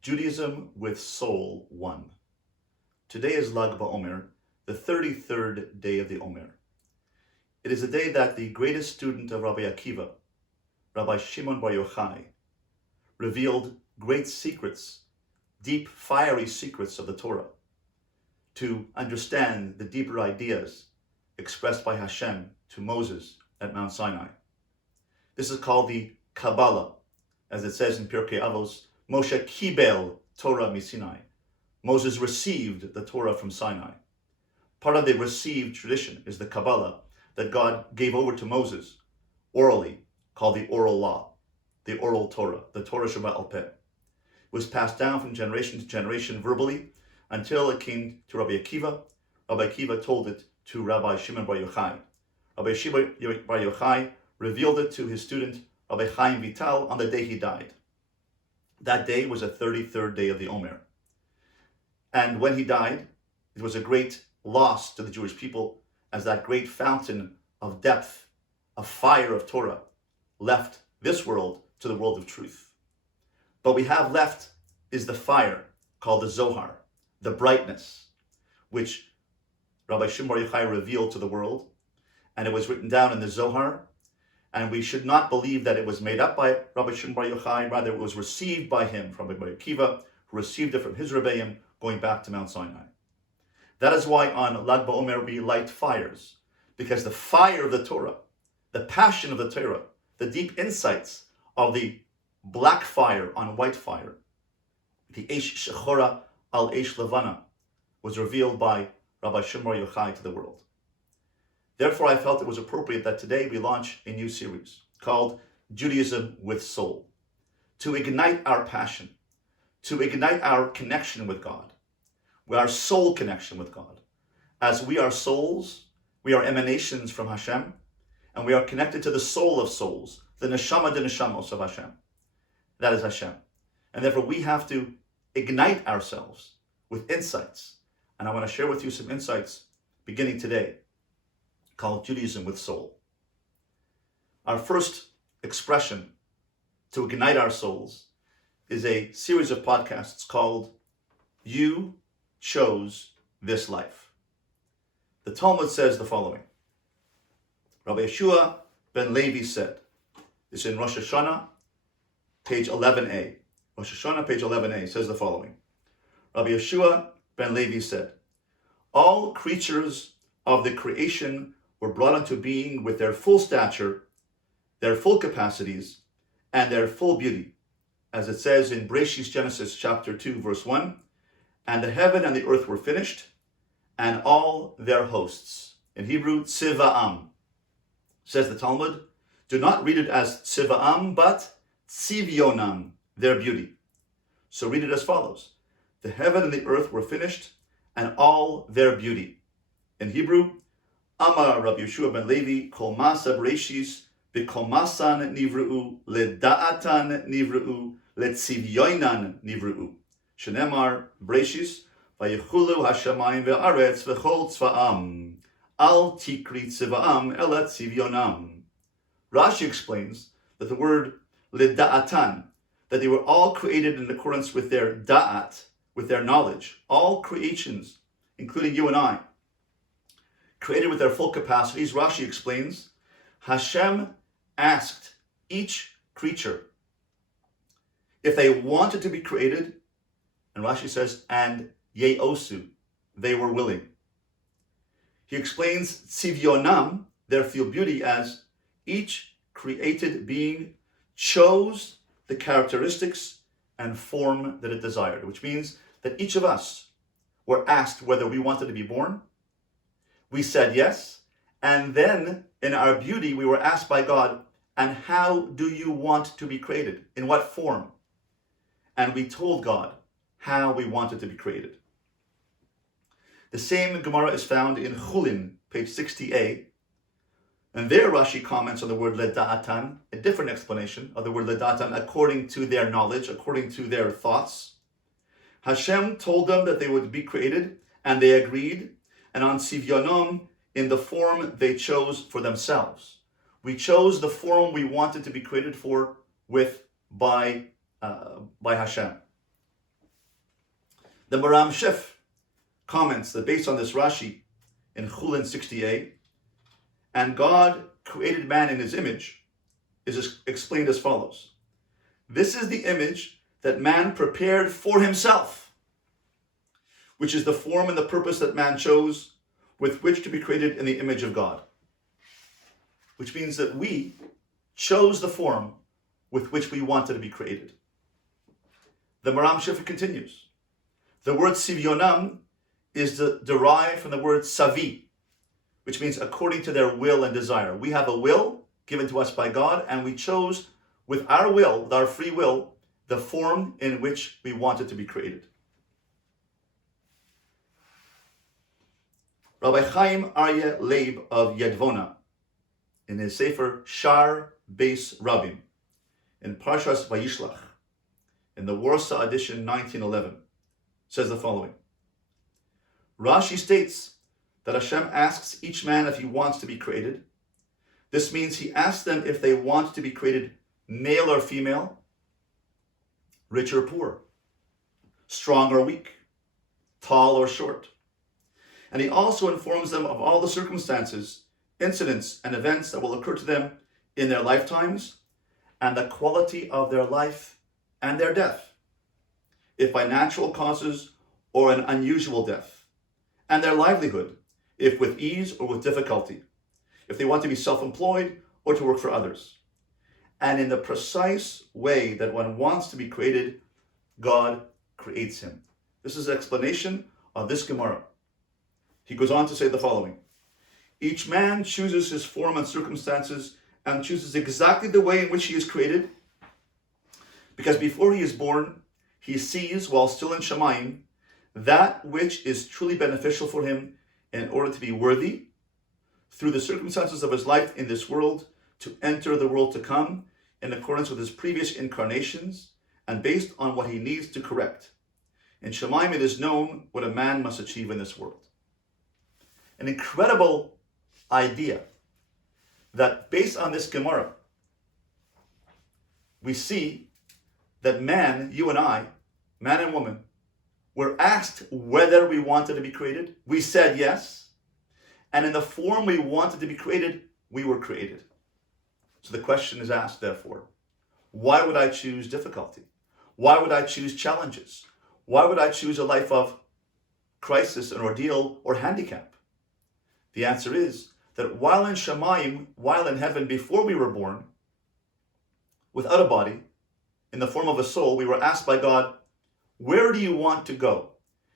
Judaism with Soul 1. Today is Lag BaOmer, the 33rd day of the Omer. It is a day that the greatest student of Rabbi Akiva, Rabbi Shimon Bar Yochai, revealed great secrets, deep, fiery secrets of the Torah, to understand the deeper ideas expressed by Hashem to Moses at Mount Sinai. This is called the Kabbalah, as it says in Pirkei Avos, Moshe kibel Torah miSinai. Moses received the Torah from Sinai. Part of the received tradition is the Kabbalah that God gave over to Moses orally, called the oral law, the oral Torah, the Torah Sheba'al Peh. It was passed down from generation to generation verbally until it came to Rabbi Akiva. Rabbi Akiva told it to Rabbi Shimon Bar Yochai. Rabbi Shimon Bar Yochai revealed it to his student Rabbi Chaim Vital on the day he died. That day was the 33rd day of the Omer. And when he died, it was a great loss to the Jewish people, as that great fountain of depth, of fire of Torah, left this world to the world of truth. But we have left is the fire called the Zohar, the brightness, which Rabbi Shimon Bar Yochai revealed to the world, and it was written down in the Zohar. And we should not believe that it was made up by Rabbi Shimon Bar Yochai, rather it was received by him from Rabbi Akiva, who received it from his Rebbeim, going back to Mount Sinai. That is why on Lag BaOmer we light fires, because the fire of the Torah, the passion of the Torah, the deep insights of the black fire on white fire, the Eish Shechora al Eish Levana, was revealed by Rabbi Shimon Bar Yochai to the world. Therefore, I felt it was appropriate that today we launch a new series called Judaism with Soul, to ignite our passion, to ignite our connection with God, our soul connection with God. As we are souls, we are emanations from Hashem, and we are connected to the soul of souls, the neshama de neshamos of Hashem. That is Hashem. And therefore, we have to ignite ourselves with insights. And I want to share with you some insights beginning today, called Judaism with Soul. Our first expression to ignite our souls is a series of podcasts called You Chose This Life. The Talmud says the following. Rabbi Yeshua ben Levi said, this is in Rosh Hashanah, page 11a. Rosh Hashanah, page 11a, says the following. Rabbi Yeshua ben Levi said, all creatures of the creation were brought into being with their full stature, their full capacities, and their full beauty. As it says in Bereshit Genesis chapter 2, verse 1, and the heaven and the earth were finished, and all their hosts. In Hebrew, Tziva'am. Says the Talmud, do not read it as Tziva'am, but Tzivionam, their beauty. So read it as follows. The heaven and the earth were finished, and all their beauty. In Hebrew, Amar Rabbi Yeshua ben Levi, Kol Masa Bereshis, B'Kol Masan Nivru'u, Leda'atan Nivru'u, Letzivyoinan Nivru'u. Shenemar Bereshis, Vayichulu Hashamayim ve'aretz v'chol tzva'am, Al tikri tzva'am ela tzivyonam. Rashi explains that the word Leda'atan, that they were all created in accordance with their da'at, with their knowledge. All creations, including you and I, created with their full capacities. Rashi explains, Hashem asked each creature if they wanted to be created, and Rashi says, and yeosu, they were willing. He explains tzivyonam, their full beauty, as each created being chose the characteristics and form that it desired, which means that each of us were asked whether we wanted to be born. We said yes, and then in our beauty we were asked by God, and how do you want to be created? In what form? And we told God how we wanted to be created. The same Gemara is found in Chulin, page 60a, and there Rashi comments on the word leda'atan, a different explanation of the word leda'atan according to their knowledge, according to their thoughts. Hashem told them that they would be created, and they agreed, and on Sivyonom, in the form they chose for themselves. We chose the form we wanted to be created for by Hashem. The Maram Shif comments that based on this Rashi in Chulin 60a, and God created man in his image, is explained as follows. This is the image that man prepared for himself, which is the form and the purpose that man chose with which to be created in the image of God. Which means that we chose the form with which we wanted to be created. The Maram Shifra continues. The word Sivyonam is derived from the word Savi, which means according to their will and desire. We have a will given to us by God, and we chose with our will, with our free will, the form in which we wanted to be created. Rabbi Chaim Aryeh Leib of Yedvona, in his Sefer Shar Beis Rabim, in Parshas Vayishlach, in the Warsaw edition 1911, says the following. Rashi states that Hashem asks each man if he wants to be created. This means he asks them if they want to be created male or female, rich or poor, strong or weak, tall or short. And he also informs them of all the circumstances, incidents, and events that will occur to them in their lifetimes and the quality of their life and their death, if by natural causes or an unusual death, and their livelihood, if with ease or with difficulty, if they want to be self-employed or to work for others. And in the precise way that one wants to be created, God creates him. This is an explanation of this Gemara. He goes on to say the following. Each man chooses his form and circumstances and chooses exactly the way in which he is created, because before he is born, he sees, while still in Shemayim, that which is truly beneficial for him in order to be worthy, through the circumstances of his life in this world, to enter the world to come in accordance with his previous incarnations and based on what he needs to correct. In Shemayim it is known what a man must achieve in this world. An incredible idea that based on this Gemara, we see that man, you and I, man and woman, were asked whether we wanted to be created. We said yes. And in the form we wanted to be created, we were created. So the question is asked, therefore, why would I choose difficulty? Why would I choose challenges? Why would I choose a life of crisis, an ordeal, or handicap? The answer is that while in Shemayim, while in heaven, before we were born, without a body, in the form of a soul, we were asked by God, where do you want to go?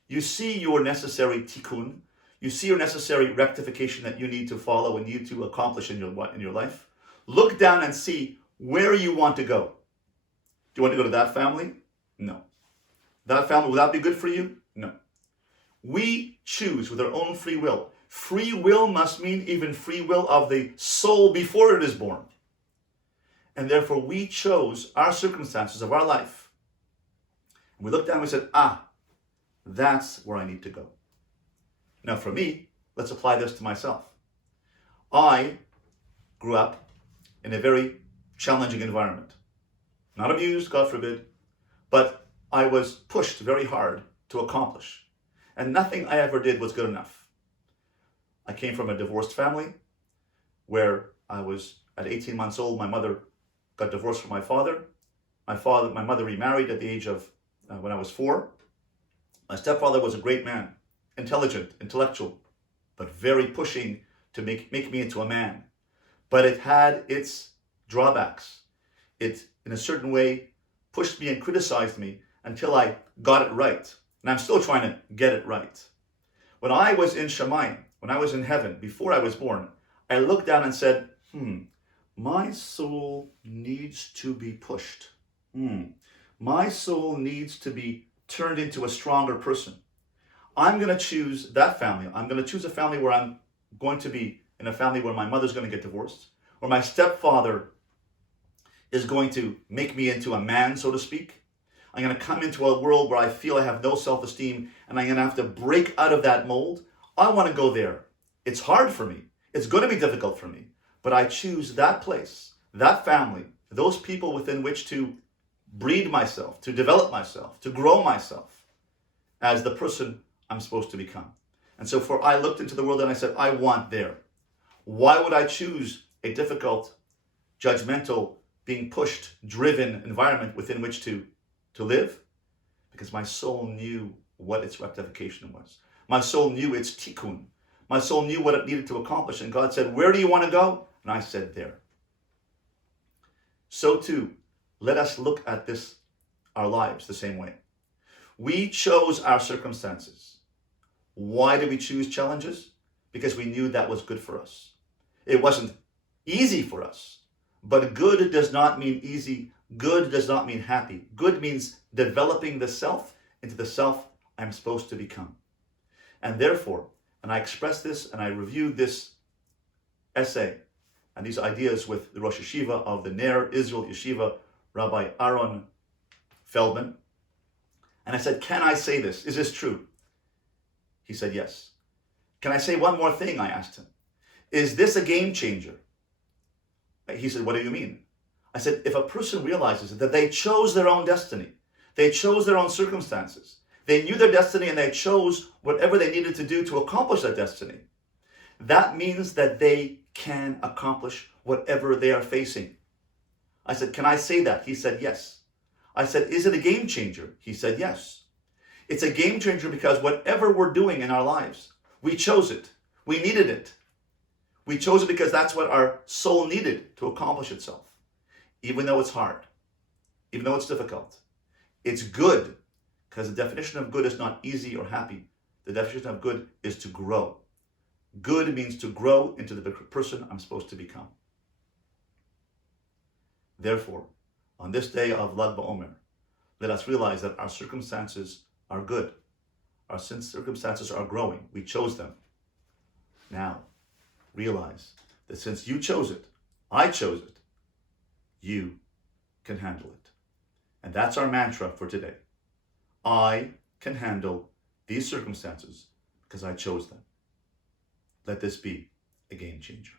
You see your necessary tikkun, you see your necessary rectification that you need to follow and need to accomplish in your life. Look down and see where you want to go. Do you want to go to that family? No. That family, will that be good for you? No. We choose with our own free will. Free will must mean even free will of the soul before it is born. And therefore we chose our circumstances of our life. And we looked down and we said, that's where I need to go. Now for me, let's apply this to myself. I grew up in a very challenging environment. Not abused, God forbid, but I was pushed very hard to accomplish. And nothing I ever did was good enough. I came from a divorced family where I was at 18 months old. My mother got divorced from my father. My mother remarried at the age of when I was 4. My stepfather was a great man, intelligent, intellectual, but very pushing to make me into a man. But it had its drawbacks. It, in a certain way, pushed me and criticized me until I got it right. And I'm still trying to get it right. When I was in Shemayim, when I was in heaven, before I was born, I looked down and said, my soul needs to be pushed. My soul needs to be turned into a stronger person. I'm going to choose that family. I'm going to choose a family where I'm going to be in a family where my mother's going to get divorced, where my stepfather is going to make me into a man, so to speak. I'm going to come into a world where I feel I have no self-esteem and I'm going to have to break out of that mold. I want to go there. It's hard for me. It's going to be difficult for me. But I choose that place, that family, those people within which to breed myself, to develop myself, to grow myself. as the person I'm supposed to become. And so I looked into the world and I said, I want there. Why would I choose a difficult, judgmental, being pushed, driven environment within which to live? Because my soul knew what its rectification was. My soul knew its tikkun. My soul knew what it needed to accomplish. And God said, where do you want to go? And I said, there. So too, let us look at this, our lives, the same way. We chose our circumstances. Why did we choose challenges? Because we knew that was good for us. It wasn't easy for us, but good does not mean easy. Good does not mean happy. Good means developing the self into the self I'm supposed to become. And therefore, and I expressed this and I reviewed this essay and these ideas with the Rosh Yeshiva of the Ner Israel Yeshiva, Rabbi Aaron Feldman. And I said, can I say this? Is this true? He said, yes. Can I say one more thing? I asked him. Is this a game changer? He said, what do you mean? I said, if a person realizes that they chose their own destiny, they chose their own circumstances, they knew their destiny and they chose whatever they needed to do to accomplish that destiny, that means that they can accomplish whatever they are facing. I said, can I say that? He said, yes. I said, is it a game changer? He said, yes. It's a game changer because whatever we're doing in our lives, we chose it. We needed it. We chose it because that's what our soul needed to accomplish itself. Even though it's hard, even though it's difficult, it's good, because the definition of good is not easy or happy. The definition of good is to grow. Good means to grow into the person I'm supposed to become. Therefore, on this day of Lag BaOmer, let us realize that our circumstances are good. Our circumstances are growing. We chose them. Now, realize that since you chose it, I chose it, you can handle it. And that's our mantra for today. I can handle these circumstances because I chose them. Let this be a game changer.